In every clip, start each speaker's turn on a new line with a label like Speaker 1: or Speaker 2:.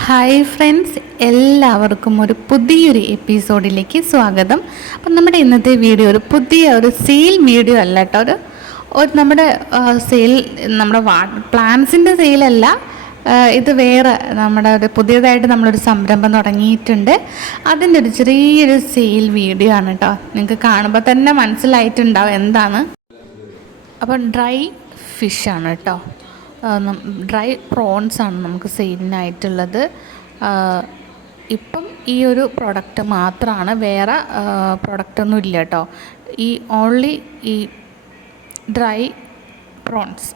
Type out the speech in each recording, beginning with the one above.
Speaker 1: Hi friends എല്ലാവർക്കും ഒരു പുതിയൊരു എപ്പിസോഡിലേക്ക് സ്വാഗതം. അപ്പം നമ്മുടെ ഇന്നത്തെ വീഡിയോ ഒരു പുതിയ ഒരു സെയിൽ വീഡിയോ അല്ല കേട്ടോ. ഒരു നമ്മുടെ സെയിൽ നമ്മുടെ വാ പ്ലാൻസിന്റെ സെയിലല്ല ഇത് വേറെ നമ്മുടെ ഒരു പുതിയതായിട്ട് നമ്മളൊരു സംരംഭം തുടങ്ങിയിട്ടുണ്ട്. അതിന്റെ ഒരു ചെറിയൊരു സെയിൽ വീഡിയോ ആണ് കേട്ടോ. നിങ്ങൾക്ക് കാണുമ്പോൾ തന്നെ മനസ്സിലായിട്ടുണ്ടാവും എന്താണ്. അപ്പം ഡ്രൈ ഫിഷാണ് കേട്ടോ. ഡ്രൈ പ്രോൺസ് ആണ് നമുക്ക് സെയിലിനായിട്ടുള്ളത്. ഇപ്പം ഈ ഒരു പ്രൊഡക്റ്റ് മാത്രമാണ് വേറെ പ്രൊഡക്റ്റൊന്നും ഇല്ല കേട്ടോ ഈ ഓൺലി ഈ ഡ്രൈ പ്രോൺസ്.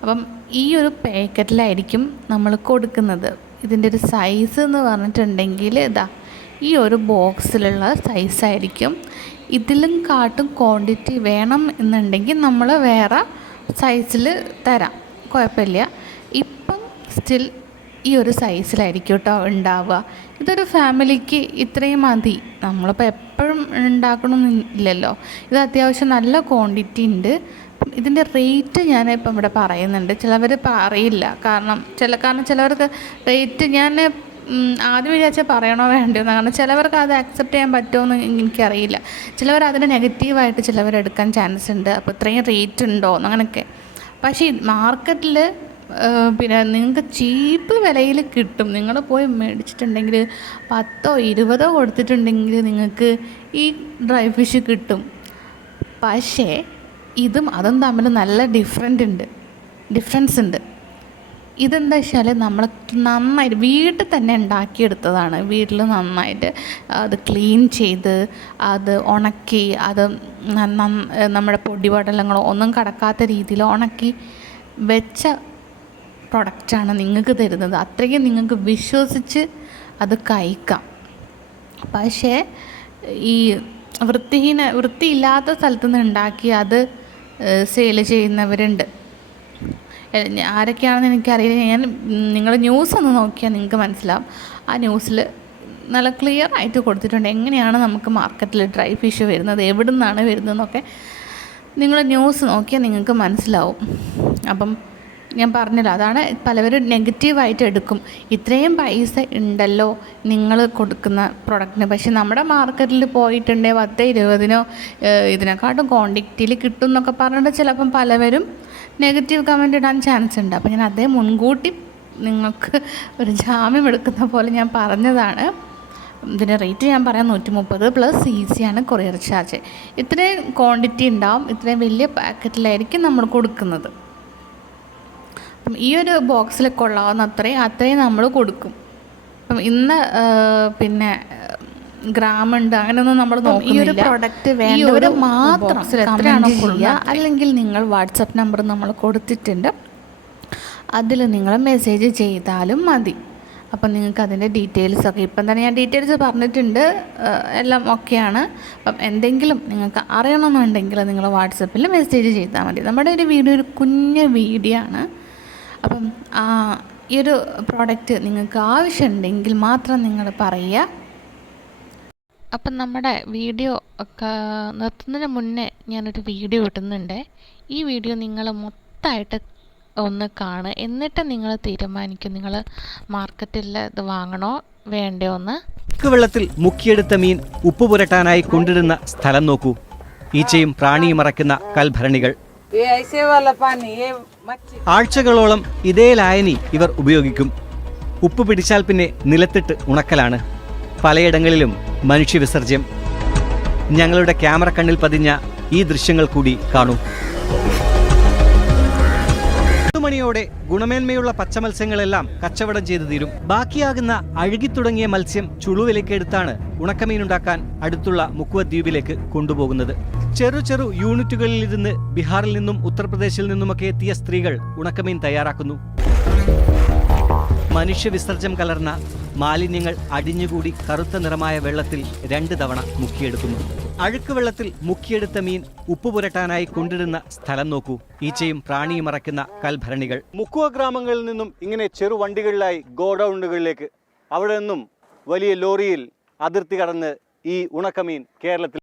Speaker 1: അപ്പം ഈ ഒരു പാക്കറ്റിലായിരിക്കും നമ്മൾ കൊടുക്കുന്നത്. ഇതിന്റെ ഒരു സൈസ് എന്ന് പറഞ്ഞിട്ടുണ്ടെങ്കിൽ ഇതാ ഈ ഒരു ബോക്സിലുള്ള സൈസായിരിക്കും ഇതിലും കാട്ടും ക്വാണ്ടിറ്റി വേണം എന്നുണ്ടെങ്കിൽ നമ്മൾ വേറെ സൈസിൽ തരാം. കുഴപ്പമില്ല. ഇപ്പം സ്റ്റിൽ ഈ ഒരു സൈസിലായിരിക്കും കേട്ടോ ഉണ്ടാവുക. ഇതൊരു ഫാമിലിക്ക് ഇത്രയും മതി. നമ്മളിപ്പോൾ എപ്പോഴും ഉണ്ടാക്കണമെന്നില്ലല്ലോ ഇത് അത്യാവശ്യം നല്ല ക്വാണ്ടിറ്റി ഉണ്ട്. ഇതിന്റെ റേറ്റ് ഞാൻ ഇപ്പം ഇവിടെ പറയുന്നുണ്ട്. ചിലവർ പറയില്ല കാരണം ചില കാരണം ചിലവർക്ക് റേറ്റ് ഞാൻ ആദ്യം വിചാരിച്ചാൽ പറയണോ വേണ്ടയോ കാരണം ചിലവർക്ക് അത് അക്സെപ്റ്റ് ചെയ്യാൻ പറ്റുമോ എന്ന് എനിക്കറിയില്ല. ചിലവർ അതിന് നെഗറ്റീവായിട്ട് ചിലവർ എടുക്കാൻ ചാൻസ് ഉണ്ട്. അപ്പോൾ ഇത്രയും റേറ്റ് ഉണ്ടോ? അങ്ങനെയൊക്കെ. പക്ഷേ മാർക്കറ്റിൽ പിന്നെ നിങ്ങൾക്ക് ചീപ്പ് വിലയിൽ കിട്ടും. നിങ്ങൾ പോയി മേടിച്ചിട്ടുണ്ടെങ്കിൽ പത്തോ ഇരുപതോ കൊടുത്തിട്ടുണ്ടെങ്കിൽ നിങ്ങൾക്ക് ഈ ഡ്രൈ ഫിഷ് കിട്ടും. പക്ഷേ ഇതും അതും തമ്മിൽ നല്ല ഡിഫറെന്റ് ഉണ്ട്. ഡിഫറൻസ് ഉണ്ട്. ഇതെന്താ വെച്ചാൽ നമ്മൾ നന്നായിട്ട് വീട്ടിൽ തന്നെ ഉണ്ടാക്കിയെടുത്തതാണ്. വീട്ടിൽ നന്നായിട്ട് അത് ക്ലീൻ ചെയ്ത് അത് ഉണക്കി അത് നമ്മുടെ പൊടിപടലങ്ങളോ ഒന്നും കടക്കാത്ത രീതിയിൽ ഉണക്കി വെച്ച പ്രൊഡക്റ്റാണ് നിങ്ങൾക്ക് തരുന്നത്. അത്രയ്ക്കും നിങ്ങൾക്ക് വിശ്വസിച്ച് അത് കഴിക്കാം. പക്ഷേ ഈ വൃത്തിഹീന വൃത്തിയില്ലാത്ത സ്ഥലത്തുനിന്ന് ഉണ്ടാക്കി അത് സെയിൽ ചെയ്യുന്നവരുണ്ട്. ആരൊക്കെയാണെന്ന് എനിക്കറിയില്ല. ഞാൻ നിങ്ങൾ ന്യൂസ് ഒന്ന് നോക്കിയാൽ നിങ്ങൾക്ക് മനസ്സിലാവും. ആ ന്യൂസിൽ നല്ല ക്ലിയർ ആയിട്ട് കൊടുത്തിട്ടുണ്ട്. എങ്ങനെയാണ് നമുക്ക് മാർക്കറ്റിൽ ഡ്രൈ ഫിഷ് വരുന്നത്? എവിടെ നിന്നാണ് വരുന്നതെന്നൊക്കെ നിങ്ങൾ ന്യൂസ് നോക്കിയാൽ നിങ്ങൾക്ക് മനസ്സിലാവും. അപ്പം ഞാൻ പറഞ്ഞല്ലോ അതാണ് പലവരും നെഗറ്റീവായിട്ട് എടുക്കും. ഇത്രയും പൈസ ഉണ്ടല്ലോ നിങ്ങൾ കൊടുക്കുന്ന പ്രൊഡക്റ്റിന് പക്ഷെ നമ്മുടെ മാർക്കറ്റിൽ പോയിട്ടുണ്ടെങ്കിൽ പത്ത് ഇരുപതിനോ ഇതിനെക്കാട്ടും ക്വാണ്ടിറ്റിയിൽ കിട്ടും എന്നൊക്കെ പറഞ്ഞിട്ട് ചിലപ്പം പലവരും നെഗറ്റീവ് കമന്റ് ഇടാൻ ചാൻസ് ഉണ്ട്. അപ്പോൾ ഞാൻ അതേ മുൻകൂട്ടി നിങ്ങൾക്ക് ഒരു ജാമ്യം എടുക്കുന്ന പോലെ ഞാൻ പറഞ്ഞതാണ്. ഇതിന്റെ റേറ്റ് ഞാൻ പറയാം നൂറ്റി മുപ്പത് പ്ലസ് ഈസിയാണ് കൊറിയർ ചാർജ്. ഇത്രയും ക്വാണ്ടിറ്റി ഉണ്ടാവും ഇത്രയും വലിയ പാക്കറ്റിലായിരിക്കും നമ്മൾ കൊടുക്കുന്നത്. അപ്പം ഈ ഒരു ബോക്സിൽ കൊള്ളാവുന്ന അത്രയും അത്രയും നമ്മൾ കൊടുക്കും. അപ്പം ഇന്ന് പിന്നെ ഗ്രാം ഉണ്ട് അങ്ങനെയൊന്നും നമ്മൾ ഈ ഒരു പ്രൊഡക്റ്റ് മാത്രം എത്രയാണോ അല്ലെങ്കിൽ നിങ്ങൾ വാട്സപ്പ് നമ്പർ നമ്മൾ കൊടുത്തിട്ടുണ്ട്. അതിൽ നിങ്ങൾ മെസ്സേജ് ചെയ്താലും മതി. അപ്പം നിങ്ങൾക്ക് അതിന്റെ ഡീറ്റെയിൽസ് ഒക്കെ ഇപ്പം തന്നെ ഞാൻ ഡീറ്റെയിൽസ് പറഞ്ഞിട്ടുണ്ട് എല്ലാം ഓക്കെയാണ് അപ്പം എന്തെങ്കിലും നിങ്ങൾക്ക് അറിയണമെന്നുണ്ടെങ്കിൽ നിങ്ങൾ വാട്സപ്പിൽ മെസ്സേജ് ചെയ്താൽ മതി. നമ്മുടെ ഒരു വീഡിയോ ഒരു കുഞ്ഞ് വീഡിയോ ആണ് അപ്പം ഈ ഒരു പ്രോഡക്റ്റ് നിങ്ങൾക്ക് ആവശ്യമുണ്ടെങ്കിൽ മാത്രം നിങ്ങൾ പറയുക. അപ്പം നമ്മുടെ വീഡിയോ ഒക്കെ നിർത്തുന്നതിന് മുന്നേ ഞാനൊരു വീഡിയോ ഇടുന്നുണ്ട്. ഈ വീഡിയോ നിങ്ങൾ മൊത്തമായിട്ട് ഒന്ന് കാണുക. എന്നിട്ട് നിങ്ങൾ തീരുമാനിക്കും നിങ്ങൾ മാർക്കറ്റിൽ ഇത് വാങ്ങണോ വേണ്ടയോ എന്ന്.
Speaker 2: വെള്ളത്തിൽ മുക്കിയെടുത്ത മീൻ ഉപ്പ് പുരട്ടാനായി കൊണ്ടിടുന്ന സ്ഥലം നോക്കൂ. ഈച്ചയും പ്രാണിയും മറക്കുന്ന കൽഭരണികൾ. ആഴ്ചകളോളം ഇതേ ലായനി ഇവർ ഉപയോഗിക്കും. ഉപ്പ് പിടിച്ചാൽ പിന്നെ നിലത്തിട്ട് ഉണക്കലാണ്. പലയിടങ്ങളിലും മനുഷ്യവിസർജ്യം. ഞങ്ങളുടെ ക്യാമറ കണ്ണിൽ പതിഞ്ഞ ഈ ദൃശ്യങ്ങൾ കൂടി കാണൂ. മണിയോടെ ഗുണമേന്മയുള്ള പച്ചമത്സ്യങ്ങളെല്ലാം കച്ചവടം ചെയ്തു തീരും. ബാക്കിയാകുന്ന അഴുകിത്തുടങ്ങിയ മത്സ്യം ചുളുവിലേക്കെടുത്താണ് ഉണക്കമീനുണ്ടാക്കാൻ അടുത്തുള്ള മുക്കുവ ദ്വീപിലേക്ക് കൊണ്ടുപോകുന്നത്. ചെറു ചെറു യൂണിറ്റുകളിൽ ഇരുന്ന് ബീഹാറിൽ നിന്നും ഉത്തർപ്രദേശിൽ നിന്നുമൊക്കെ എത്തിയ സ്ത്രീകൾ ഉണക്കമീൻ തയ്യാറാക്കുന്നു. മനുഷ്യവിസർജ്യം കലർന്ന മാലിന്യങ്ങൾ അടിഞ്ഞുകൂടി കറുത്ത നിറമായ വെള്ളത്തിൽ രണ്ട് തവണ മുക്കിയെടുക്കുന്നു. അഴുക്ക് വെള്ളത്തിൽ മുക്കിയെടുത്ത മീൻ ഉപ്പ് പുരട്ടാനായി കൊണ്ടിടുന്ന സ്ഥലം നോക്കൂ. ഈച്ചയും പ്രാണിയും മറക്കുന്ന കൽഭരണികൾ. മുക്കുവ ഗ്രാമങ്ങളിൽ നിന്നും ഇങ്ങനെ ചെറുവണ്ടികളിലായി ഗോഡൌണുകളിലേക്ക് അവിടെ നിന്നും വലിയ ലോറിയിൽ അതിർത്തി കടന്ന് ഈ ഉണക്കമീൻ കേരളത്തിൽ